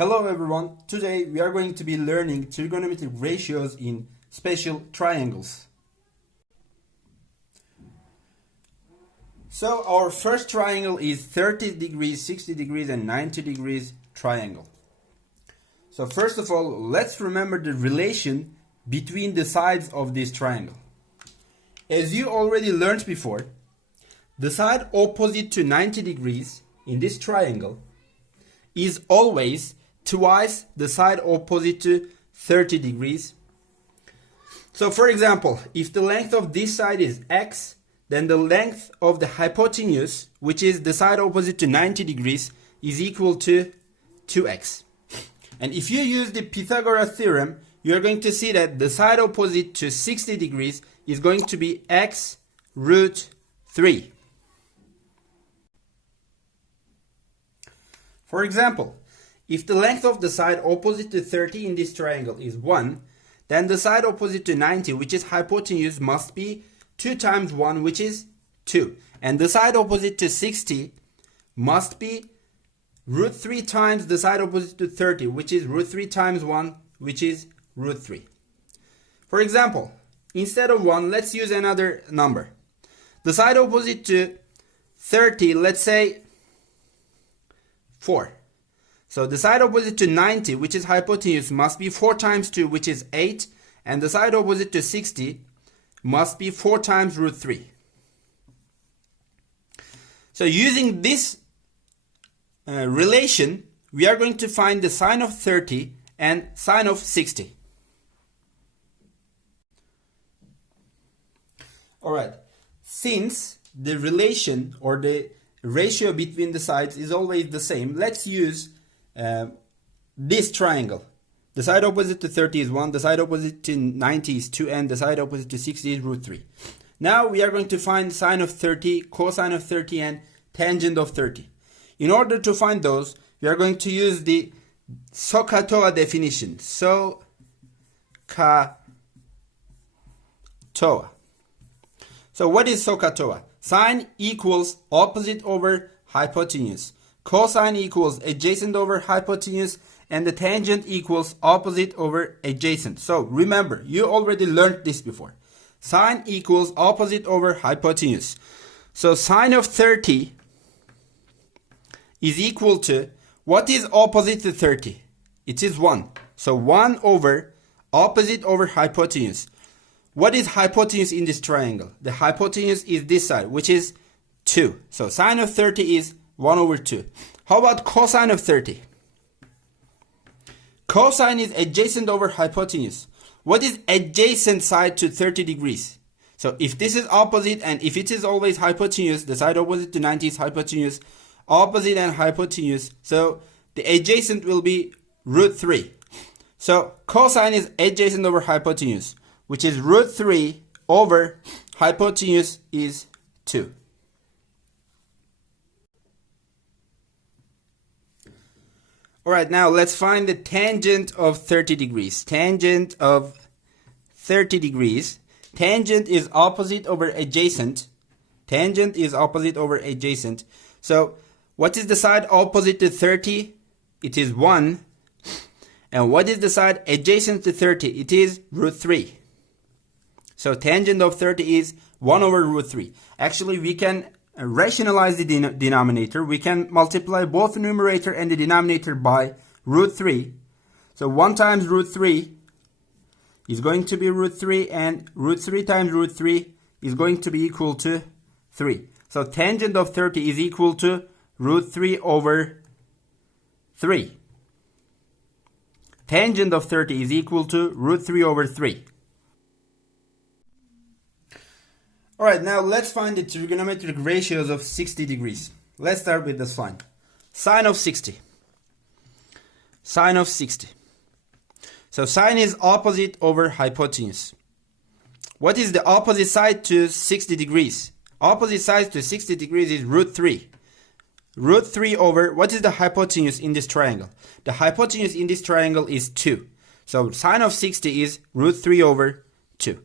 Hello everyone, today we are going to be learning trigonometric ratios in special triangles. So our first triangle is 30 degrees, 60 degrees and 90 degrees triangle. So first of all, let's remember the relation between the sides of this triangle. As you already learned before, the side opposite to 90 degrees in this triangle is always twice the side opposite to 30 degrees. So for example, if the length of this side is x, then the length of the hypotenuse, which is the side opposite to 90 degrees, is equal to 2x. And if you use the Pythagoras theorem, you are going to see that the side opposite to 60 degrees is going to be x root 3. For example, if the length of the side opposite to 30 in this triangle is 1, then the side opposite to 90, which is hypotenuse, must be 2 times 1, which is 2. And the side opposite to 60 must be root 3 times the side opposite to 30, which is root 3 times 1, which is root 3. For example, instead of 1, let's use another number. The side opposite to 30, let's say 4. So the side opposite to 90, which is hypotenuse, must be 4 times 2, which is 8. And the side opposite to 60 must be 4 times root 3. So using this relation, we are going to find the sine of 30 and sine of 60. Alright, since the relation or the ratio between the sides is always the same, let's use this triangle. The side opposite to 30 is 1, the side opposite to 90 is 2, and the side opposite to 60 is root 3. Now we are going to find sine of 30, cosine of 30, and tangent of 30. In order to find those, we are going to use the SOHCAHTOA definition. SOHCAHTOA. So what is SOHCAHTOA? Sine equals opposite over hypotenuse. Cosine equals adjacent over hypotenuse, and the tangent equals opposite over adjacent. So remember, you already learned this before. Sine equals opposite over hypotenuse. So sine of 30 is equal to, what is opposite to 30? It is 1. So 1 over opposite over hypotenuse. What is hypotenuse in this triangle? The hypotenuse is this side, which is 2. So sine of 30 is 1 over 2. How about cosine of 30? Cosine is adjacent over hypotenuse. What is adjacent side to 30 degrees? So if this is opposite and if it is always hypotenuse, the side opposite to 90 is hypotenuse, opposite and hypotenuse. So the adjacent will be root 3. So cosine is adjacent over hypotenuse, which is root 3 over hypotenuse is 2. Alright, now let's find the tangent of 30 degrees. Tangent of 30 degrees. Tangent is opposite over adjacent. Tangent is opposite over adjacent. So what is the side opposite to 30? It is 1. And what is the side adjacent to 30? It is root 3. So tangent of 30 is 1 over root 3. Actually, we can rationalize the denominator. We can multiply both the numerator and the denominator by root 3. So 1 times root 3 is going to be root 3, and root 3 times root 3 is going to be equal to 3. So tangent of 30 is equal to root 3 over 3. Tangent of 30 is equal to root 3 over 3. Alright, now let's find the trigonometric ratios of 60 degrees. Let's start with the sine. Sine of 60. Sine of 60. So sine is opposite over hypotenuse. What is the opposite side to 60 degrees? Opposite side to 60 degrees is root 3. Root 3 over, what is the hypotenuse in this triangle? The hypotenuse in this triangle is 2. So sine of 60 is root 3 over 2.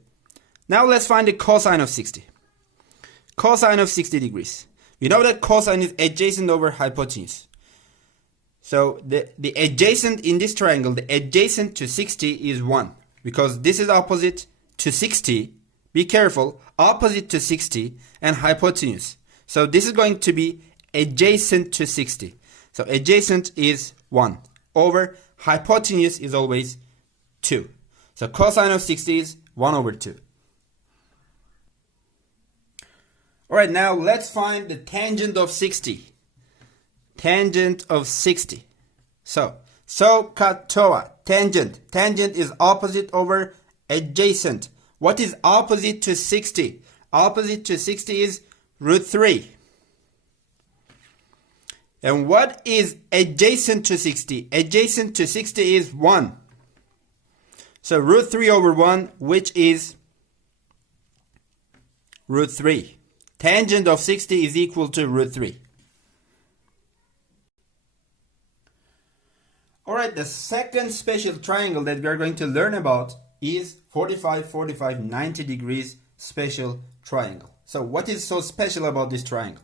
Now let's find the cosine of 60. Cosine of 60 degrees. We know that cosine is adjacent over hypotenuse. So the adjacent in this triangle, the adjacent to 60 is 1. Because this is opposite to 60. Be careful. Opposite to 60 and hypotenuse. So this is going to be adjacent to 60. So adjacent is 1 over hypotenuse is always 2. So cosine of 60 is 1 over 2. Alright, now let's find the tangent of 60. Tangent of 60. So katoa, tangent. Tangent is opposite over adjacent. What is opposite to 60? Opposite to 60 is root 3. And what is adjacent to 60? Adjacent to 60 is 1. So root 3 over 1, which is root 3. Tangent of 60 is equal to root 3. Alright, the second special triangle that we are going to learn about is 45, 45, 90 degrees special triangle. So what is so special about this triangle?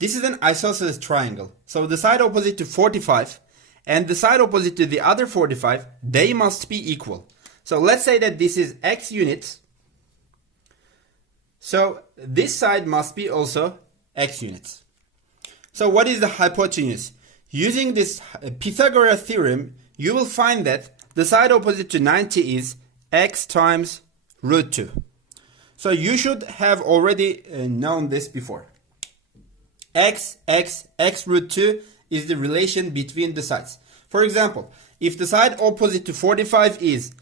This is an isosceles triangle. So the side opposite to 45 and the side opposite to the other 45, they must be equal. So let's say that this is x units. So this side must be also x units. So what is the hypotenuse? Using this Pythagoras theorem, you will find that the side opposite to 90 is x times root 2. So you should have already known this before. X root 2 is the relation between the sides. For example, if the side opposite to 45 is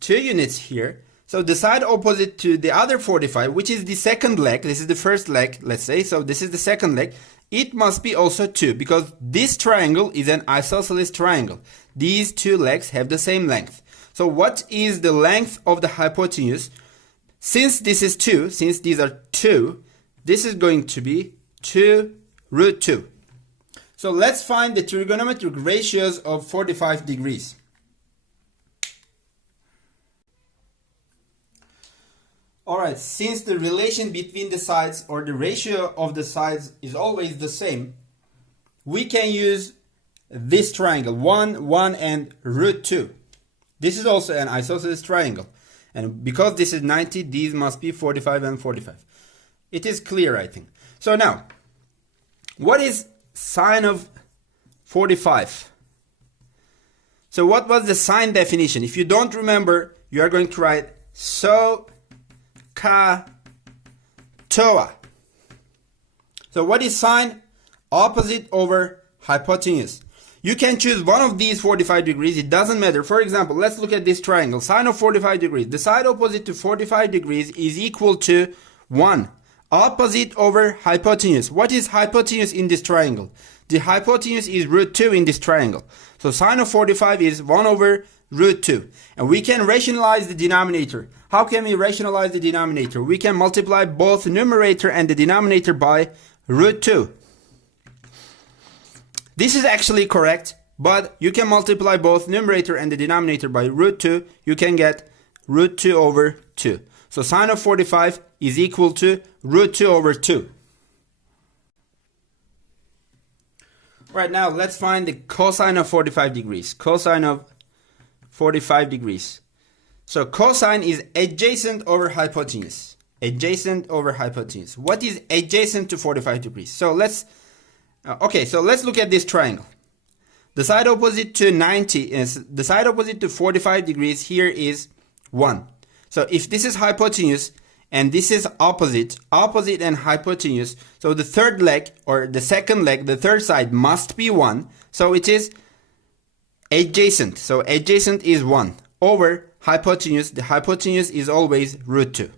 2 units here, so the side opposite to the other 45, which is the second leg, this is the first leg, let's say, so this is the second leg, it must be also 2 because this triangle is an isosceles triangle. These two legs have the same length. So what is the length of the hypotenuse? Since this is 2, since these are 2, this is going to be 2 root 2. So let's find the trigonometric ratios of 45 degrees. Alright, since the relation between the sides or the ratio of the sides is always the same, we can use this triangle, 1, 1 and root 2. This is also an isosceles triangle. And because this is 90, these must be 45 and 45. It is clear, I think. So now, what is sine of 45? So what was the sine definition? If you don't remember, you are going to write katoa. So what is sine? Opposite over hypotenuse. You can choose one of these 45 degrees. It doesn't matter. For example, let's look at this triangle. Sine of 45 degrees. The side opposite to 45 degrees is equal to 1. Opposite over hypotenuse. What is hypotenuse in this triangle? The hypotenuse is root 2 in this triangle. So sine of 45 is 1 over root 2. And we can rationalize the denominator. How can we rationalize the denominator? We can multiply both numerator and the denominator by root 2. This is actually correct, but you can multiply both numerator and the denominator by root 2. You can get root 2 over 2. So sine of 45 is equal to root 2 over 2. Right, now let's find the cosine of 45 degrees. Cosine of 45 degrees. So cosine is adjacent over hypotenuse. Adjacent over hypotenuse. What is adjacent to 45 degrees? So let's look at this triangle. The side opposite to 90 is the side opposite to 45 degrees here is 1. So if this is hypotenuse and this is opposite and hypotenuse, so the third leg or the second leg, the third side must be 1. So it is adjacent. So adjacent is 1 over hypotenuse. The hypotenuse is always root 2.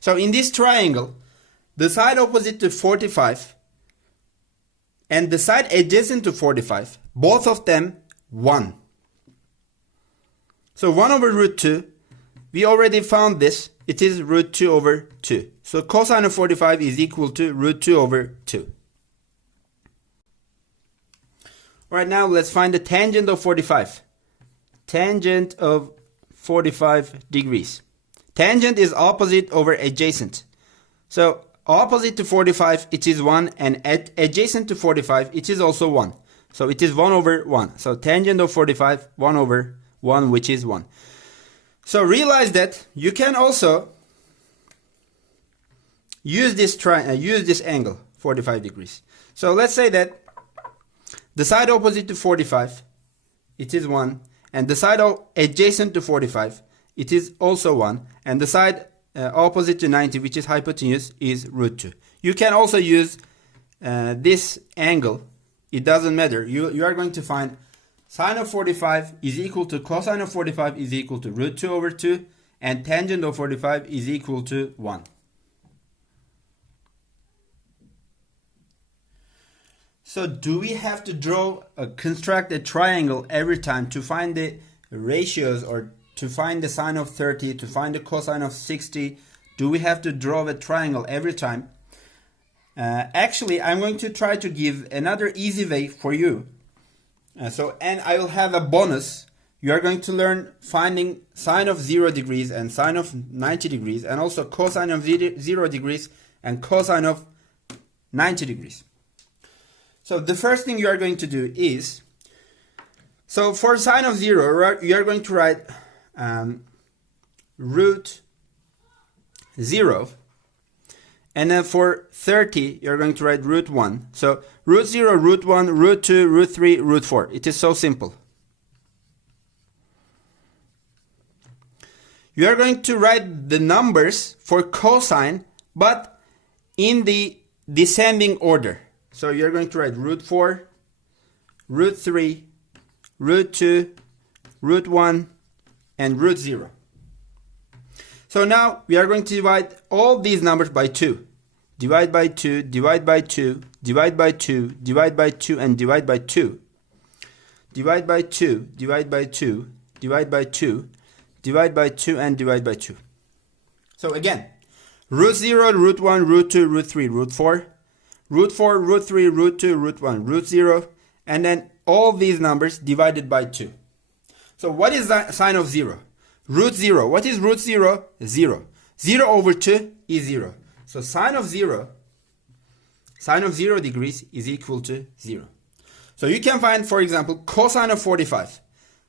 So in this triangle, the side opposite to 45 and the side adjacent to 45, both of them 1. So 1 over root 2, we already found this. It is root 2 over 2. So cosine of 45 is equal to root 2 over 2. Right, now let's find the tangent of 45. Tangent of 45 degrees. Tangent is opposite over adjacent. So opposite to 45, it is 1, and adjacent to 45, it is also 1. So it is 1 over 1. So tangent of 45, 1 over 1, which is 1. So realize that you can also use this angle, 45 degrees. So let's say that the side opposite to 45, it is 1, and the side adjacent to 45, it is also 1, and the side opposite to 90, which is hypotenuse, is root 2. You can also use this angle. It doesn't matter. You are going to find sine of 45 is equal to cosine of 45 is equal to root 2 over 2, and tangent of 45 is equal to 1. So do we have to construct a triangle every time to find the ratios, or to find the sine of 30, to find the cosine of 60? Do we have to draw a triangle every time? Actually, I'm going to try to give another easy way for you. And I will have a bonus. You are going to learn finding sine of 0 degrees and sine of 90 degrees, and also cosine of 0 degrees and cosine of 90 degrees. So the first thing you are going to do is, so for sine of 0, you are going to write root 0. And then for 30, you're going to write root 1. So root 0, root 1, root 2, root 3, root 4. It is so simple. You are going to write the numbers for cosine, but in the descending order. So you're going to write root 4, root 3, root 2, root 1, and root 0. So now we are going to divide all these numbers by 2. Divide by 2, divide by 2, divide by 2, divide by 2, and divide by 2. Divide by 2, divide by 2, divide by 2, divide by 2, and divide by 2. So again, root 0, root 1, root 2, root 3, root 4. Root 4, root 3, root 2, root 1, root 0. And then all these numbers divided by 2. So what is the sine of 0? Root 0. What is root 0? 0. 0 over 2 is 0. So sine of 0 degrees is equal to 0. So you can find, for example, cosine of 45.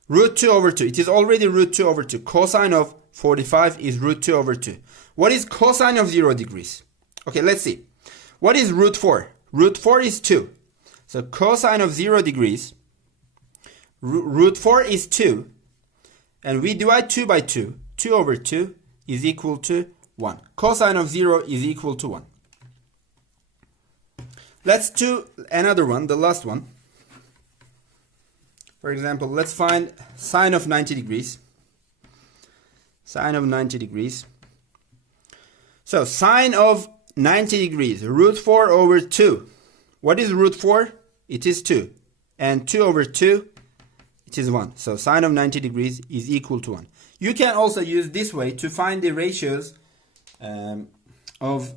Root 2 over 2. It is already root 2 over 2. Cosine of 45 is root 2 over 2. What is cosine of 0 degrees? Okay, let's see. What is root 4? Root 4 is 2. So cosine of 0 degrees, root 4 is 2. And we divide 2 by 2. 2 over 2 is equal to 1. Cosine of 0 is equal to 1. Let's do another one, the last one. For example, let's find sine of 90 degrees. Sine of 90 degrees. So sine of 90 degrees, root 4 over 2. What is root 4? It is 2. And 2 over 2, it is 1. So sine of 90 degrees is equal to 1. You can also use this way to find the ratios of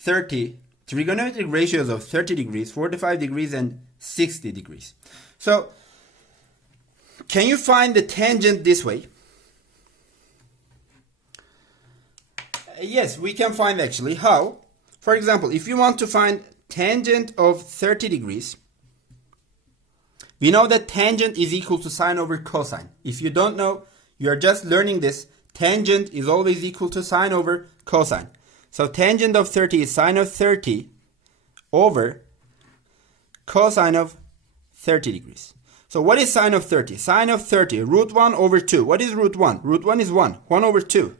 30, trigonometric ratios of 30 degrees, 45 degrees, and 60 degrees. So can you find the tangent this way? Yes, we can find actually. How? For example, if you want to find tangent of 30 degrees, we know that tangent is equal to sine over cosine. If you don't know, you are just learning this. Tangent is always equal to sine over cosine. So tangent of 30 is sine of 30 over cosine of 30 degrees. So what is sine of 30? Sine of 30, root 1 over 2. What is root 1? Root 1 is 1. 1 over 2.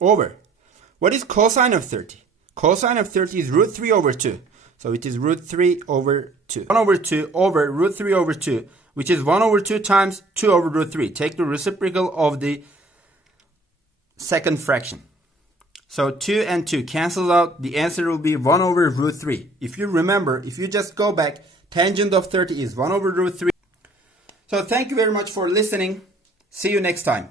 Over. What is cosine of 30? Cosine of 30 is root 3 over 2. So it is root 3 over 2. 1 over 2 over root 3 over 2, which is 1 over 2 times 2 over root 3. Take the reciprocal of the second fraction. So 2 and 2 cancels out. The answer will be 1 over root 3. If you remember, if you just go back, tangent of 30 is 1 over root 3. So thank you very much for listening. See you next time.